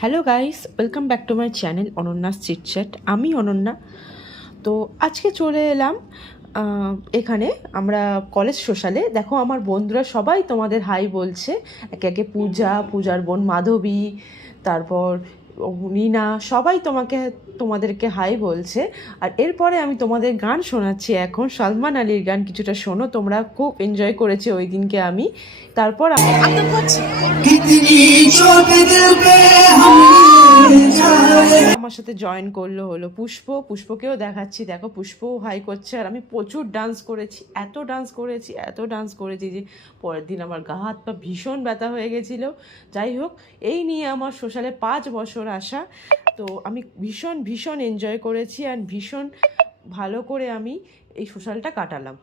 Hello guys, welcome back to my channel অনন্যাস chit-chat. আমি অনন্যা। তো আজকে চলে এলাম এখানে আমরা কলেজ সোশ্যালে। দেখো আমার বন্ধুরা সবাই তোমাদের হাই বলছে, একে একে পূজার বোন মাধবী, তারপর রিনা, সবাই তোমাদেরকে হাই বলছে। আর এরপরে আমি তোমাদের গান শোনাচ্ছি এখন, সালমান আলীর গান। কিছুটা শোনো, তোমরা খুব এনজয় করেছে ওই দিনকে আমি। তারপর আমার সাথে জয়েন করলো হলো পুষ্পকেও দেখাচ্ছি, দেখো পুষ্পও হাই করছে। আর আমি প্রচুর ডান্স করেছি, এত ডান্স করেছি যে পরের দিন আমার গা হাত পা ভীষণ ব্যথা হয়ে গেছিলো। যাই হোক, এই নিয়ে আমার সোশ্যালে 5 বছর আসা। তো আমি ভীষণ এনজয় করেছি আর ভীষণ ভালো করে আমি এই সোশ্যালটা কাটালাম।